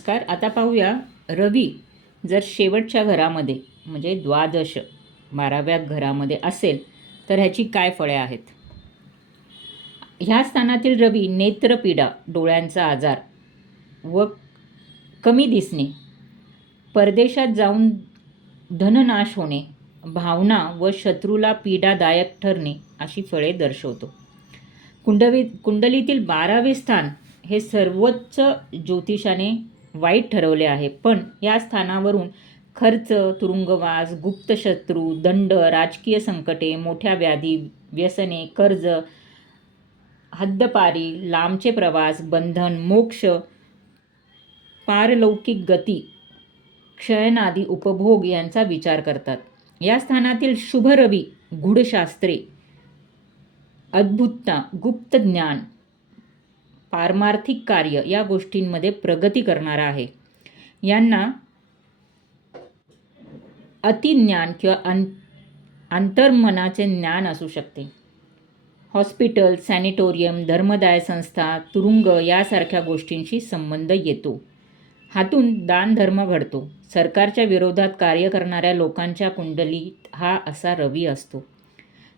नमस्कार. आता पाहूया रवी जर शेवटच्या घरामध्ये म्हणजे द्वादश 12व्या घरामध्ये असेल तर ह्याची काय फळे आहेत. ह्या स्थानातील रवी नेत्रपीडा, डोळ्यांचा आजार व कमी दिसणे, परदेशात जाऊन धननाश होणे, भावना व शत्रूला पीडादायक ठरणे अशी फळे दर्शवतो. कुंडलीतील 12वे स्थान हे सर्वोच्च ज्योतिषाने वाईट ठरवले आहे, पण या स्थानावरून खर्च, तुरुंगवास, गुप्त शत्रू, दंड, राजकीय संकटे, मोठ्या व्याधी, व्यसने, कर्ज, हद्दपारी, लांबचे प्रवास, बंधन, मोक्ष, पारलौकिक गती, क्षयनादी उपभोग यांचा विचार करतात. या स्थानातील शुभ रवी गूढशास्त्रे, अद्भुतता, गुप्त ज्ञान, पारमार्थिक कार्य या गोष्टींमध्ये प्रगती करणारा आहे. यांना अतिज्ञान किंवा अंतर्मनाचे ज्ञान असू शकते. हॉस्पिटल, सॅनिटोरियम, धर्मदाय संस्था, तुरुंग यासारख्या गोष्टींशी संबंध येतो. हातून दानधर्म घडतो. सरकारच्या विरोधात कार्य करणाऱ्या लोकांच्या कुंडलीत हा असा रवी असतो.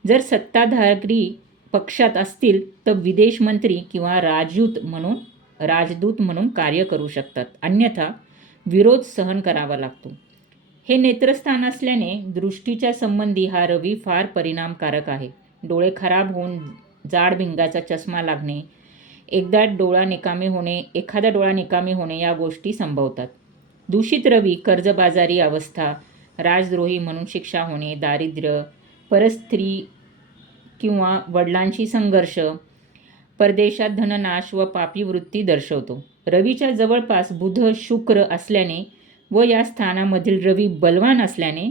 जर सत्ताधारी पक्षात असतील तर विदेश मंत्री किंवा राजदूत म्हणून कार्य करू शकतात, अन्यथा विरोध सहन करावा लागतो. हे नेत्रस्थान असल्याने दृष्टीच्या संबंधी हा रवी फार परिणामकारक आहे. डोळे खराब होऊन जाड भिंगाचा चष्मा लागणे, एखादा डोळा निकामी होणे या गोष्टी संभवतात. दूषित रवी कर्जबाजारी अवस्था, राजद्रोही म्हणून शिक्षा होणे, दारिद्र्य, परस्त्री किंवा वडिलांशी संघर्ष, परदेशात धननाश व पापी वृत्ती दर्शवतो. रवीच्या जवळपास बुध, शुक्र असल्याने व या स्थानामधील रवी बलवान असल्याने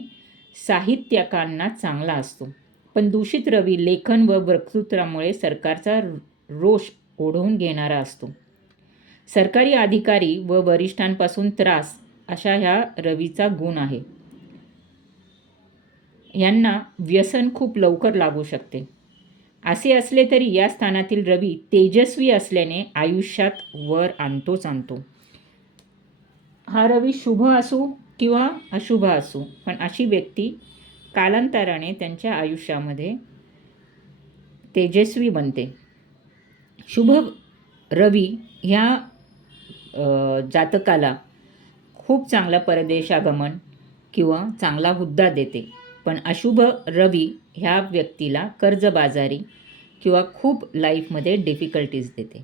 साहित्यिकांना चांगला असतो. पण दूषित रवी लेखन व वक्तृत्वामुळे सरकारचा रोष ओढवून घेणारा असतो. सरकारी अधिकारी व वरिष्ठांपासून त्रास अशा ह्या रवीचा गुण आहे. यांना व्यसन खूप लवकर लागू शकते. असे असले तरी या स्थानातील रवी तेजस्वी असल्याने आयुष्यात वर आणतो. हा रवी शुभ असो किंवा अशुभ असो, पण अशी व्यक्ती कालांतराने त्यांच्या आयुष्यामध्ये तेजस्वी बनते. शुभ रवी ह्या जातकाला खूप चांगला परदेशागमन किंवा चांगला हुद्दा देते, पण अशुभ रवी ह्या व्यक्तीला कर्जबाजारी किंवा खूप लाईफमध्ये डिफिकल्टीज देते.